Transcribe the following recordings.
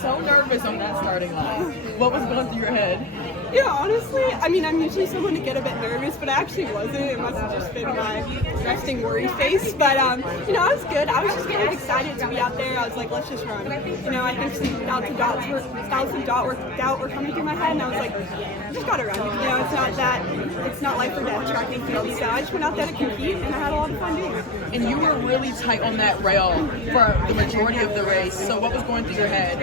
So nervous on that starting line. What was going through your head? Yeah, honestly, I mean, I'm usually someone to get a bit nervous, but I actually wasn't. It must have just been my resting worry face. But, you know, I was good. I was just kind of excited to be out there. I was like, let's just run. You know, I think some doubts of doubt were coming through my head, and I was like, I just gotta run. You know, it's not life or death track and field. So I just went out there to compete, and I had a lot of fun doing it. And you were really tight on that rail for the majority of the race. So what was going through your head?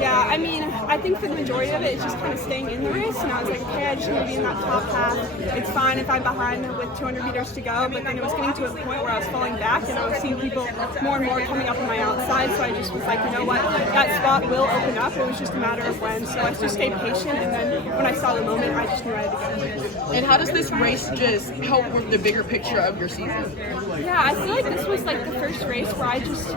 Yeah, I mean, I think for the majority of it, it's just kind of staying in the race. And I was like, okay, I just want to be in that top half. It's fine if I'm behind with 200 meters to go. But then it was getting to a point where I was falling back, and I was seeing people more and more coming up on my outside. So I just was like, you know what, that spot will open up. It was just a matter of when. So I just stayed patient, and then when I saw the moment, I just knew I had to go. And how does this race just help with the bigger picture of your season? Yeah, I feel like this was like the first race where I just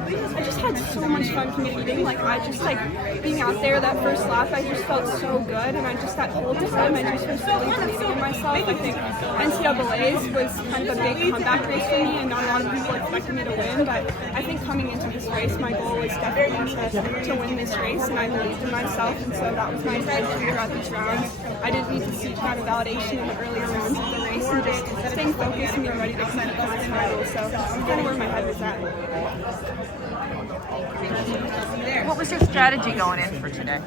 had so much fun competing. Like I just like being out there that first lap, I just felt so good, and I just that whole time I just was really believing in myself. I think NCAA's was kind of a big comeback race for me, and not a lot of people expected me to win. But I think coming into this race, my goal was definitely to win this race, and I believed in myself, and so that was my intention throughout these rounds. I didn't need to seek kind of validation in the earlier rounds of the race, and just staying focused and being ready to compete for my title. So that's kind of where my head was at. What was your strategy going in for today?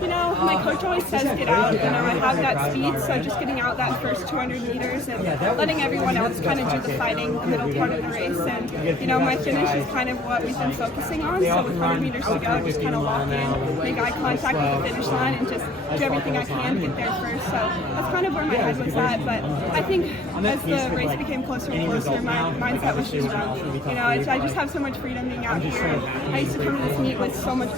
You know, my coach always says get out. You know, I have that speed, so just getting out that first 200 meters and letting everyone else kind of do the fighting middle part of the race. And, you know, my finish is kind of what we've been focusing on. So with 100 meters to go, just kind of lock in, make eye contact with the finish line, and just do everything I can to get there first. So that's kind of where my head was at. But I think as the race became closer and closer, my mindset was just run. You know, I just have so much freedom being out here. I used to come to this meet with so many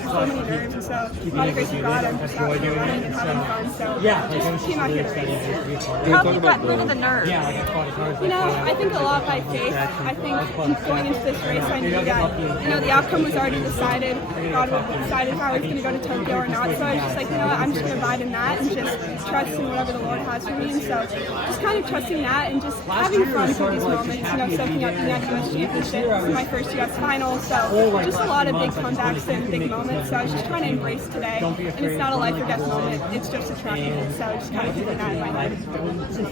nerves, and so by the grace of God, I'm just out here running and having fun. So just came out here to race. How have you gotten rid of the nerves? You know, I think a lot by faith. I think going into this race, I knew that, you know, the outcome was already decided. God would decide if I was going to go to Tokyo or not. So I was just like, you know what, I'm just going to abide in that and just trust in whatever the Lord has for me. And so just kind of trusting that and just having fun through these moments, you know, soaking up the next US championship. This is my first US final, so just a lot of big comebacks and big moments. So I was just trying to embrace today. And it's not a life or death moment, it's just a track meet. So just kind of keeping that in my mind.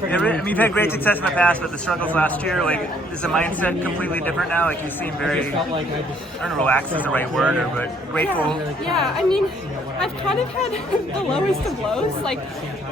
Yeah, I mean, you've had great success in the past, but the struggles last year, like, is the mindset completely different now? Like, you seem very, I don't know, relaxed is the right word, but grateful. Yeah, I mean, I've kind of had the lowest of lows. Like,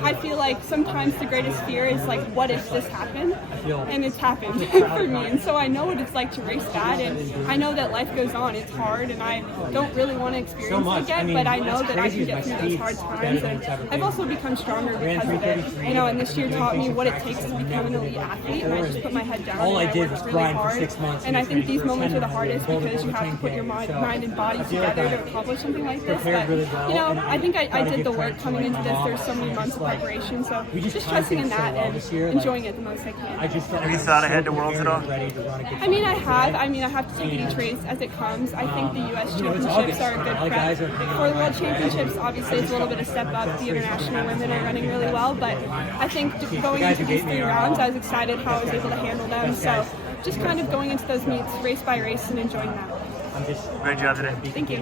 I feel like sometimes the greatest fear is like, what if this happened? And it's happened for me. And so I know what it's like to race that, and I know that life goes on. It's hard, and I don't really want to experience it again, but I know that I can get through those hard times, and I've also become stronger because of it. You know, and this year taught me what it takes to become an elite athlete, and I just put my head down and I worked really hard. And I think these moments are the hardest because you have to put your mind and body together to accomplish something like this. But, you know, I think I did the work coming into this. There's so many months of preparation, so just trusting in that and enjoying it the most I can. Have you thought ahead to Worlds at all? I mean, I have to take each race as it comes. I think the U.S. championships are a good prep for the World Championships. Obviously, it's a little bit of step up. The international women are running really well, but I think going into these 3 rounds, I was excited how I was able to handle them. So just kind of going into those meets race by race and enjoying that. Great job today. Thank you.